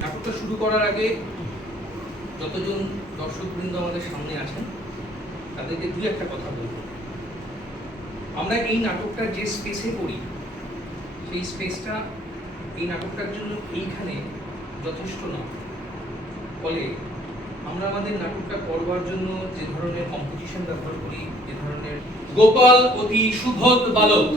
নাটকটা শুরু করার আগে যতজন দর্শকবৃন্দ আমাদের সামনে আছেন, তাদেরকে দু একটা কথা বলব। আমরা এই নাটকটা যে স্পেসে করি সেই স্পেসটা, এই নাটকটার জন্য এইখানে যথেষ্ট না। ফলে আমরা আমাদের নাটকটা করবার জন্য যে ধরনের কম্পোজিশন ব্যবহার করি, যে ধরনের গোপাল অতি সুভদ বালক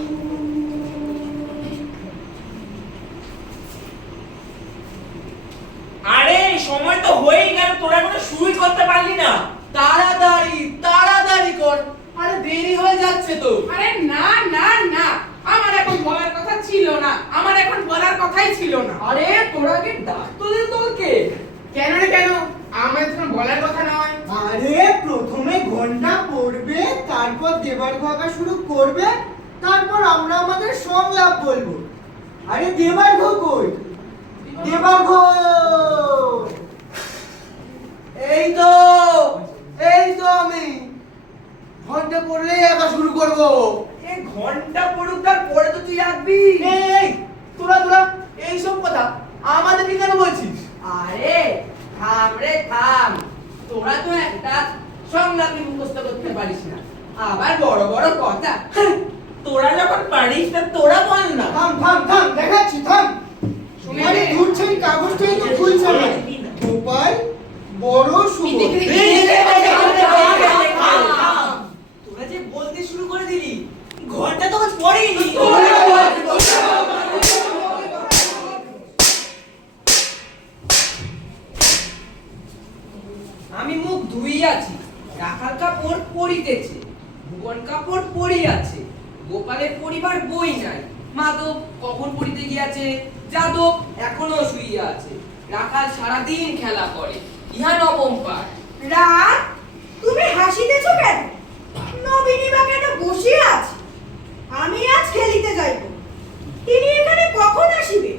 আরে সময় তো হয়েই গেল তোরা এখনও শুরুই করতে পারলি না তাড়াতাড়ি তাড়াতাড়ি কর আরে দেরি হয়ে যাচ্ছে তো। আরে না না না। আমার এখন বলার কথা ছিল না। আমার এখন বলার কথাই ছিল না। আরে তোরা কি ডাকতো দে তোকে। কেন রে কেন? আমার এখন বলার কথা নয়। আরে প্রথমে ঘণ্টা পড়বে তারপর দেবার ঘাকা শুরু করবে তারপর আমরা আমাদের সংলাপ বলব। আরে দেবার ঘ কই? দেবার ঘ এই তো এই তো আমি। ঘণ্টা পড়লেই করব। এ ঘণ্টা পড়ুক তারপরে তো তুই এই এই, তোরা তোরা এই সব কথা আমাদেরকে কেন বলছিস? আরে থাম রে থাম। তোরা তো একটা সংলাপই মুখস্থ করতে পারিস না। আবার বড় বড় কথা। হ্যাঁ, তোরা যখন পারিস তা তোরা বল না। থাম থাম থাম দেখাচ্ছি থাম। শুনে আরে নে। ঘুরছেন কাগজটাই তো খুলছে না। গোপাল বড় শুভ। আমি মুখ ধুই আছি রাখার কাপড় পরিতেছে, ভুবন কাপড় পরিয়াছে, গোপালের পরিবার বই নাই, মাধব কখন পড়িতে গিয়াছে, যাদব এখনও শুইয়া আছে, রাখাল সারাদিন খেলা করে, ইহা নবম পাঠ। রাত তুমি হাসিতেছ কেন? নবীনী বা কেন বসিয়া আছে? আমি আজ খেলিতে যাইব। তিনি এখানে কখন আসিবে?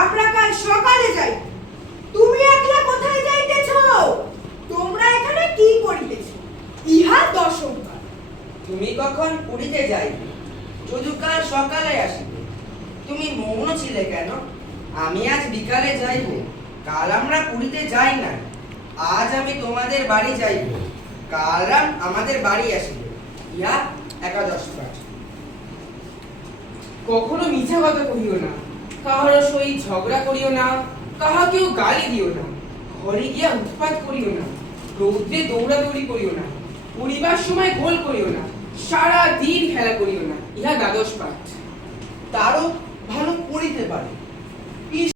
আমরা কাল সকালে যাই তুমি একলা কোথায় যাইতেছ তোমরা এখানে কি করিতেছ ইহা দশম কাল তুমি কখন পুরীতে যাইবে? যদুকাল সকালে আসিবে। তুমি মৌন ছিলে কেন? আমি আজ বিকালে যাইব। কাল আমরা পুরীতে যাই না। আজ আমি তোমাদের বাড়ি যাইব। কাল আমাদের বাড়ি আসিবে। ইহা একাদশ পাঠ। কখনো মিথ্যা কথা কহিও না। কাহারও সহিত ঝগড়া করিও না। কাহাকেও গালি দিও না। ঘরে গিয়া উৎপাত করিও না। রৌদ্রে দৌড়াদৌড়ি করিও না। পরিবার সময় গোল করিও না। সারা দিন খেলা করিও না ইহা দ্বাদশ পাঠ। তারও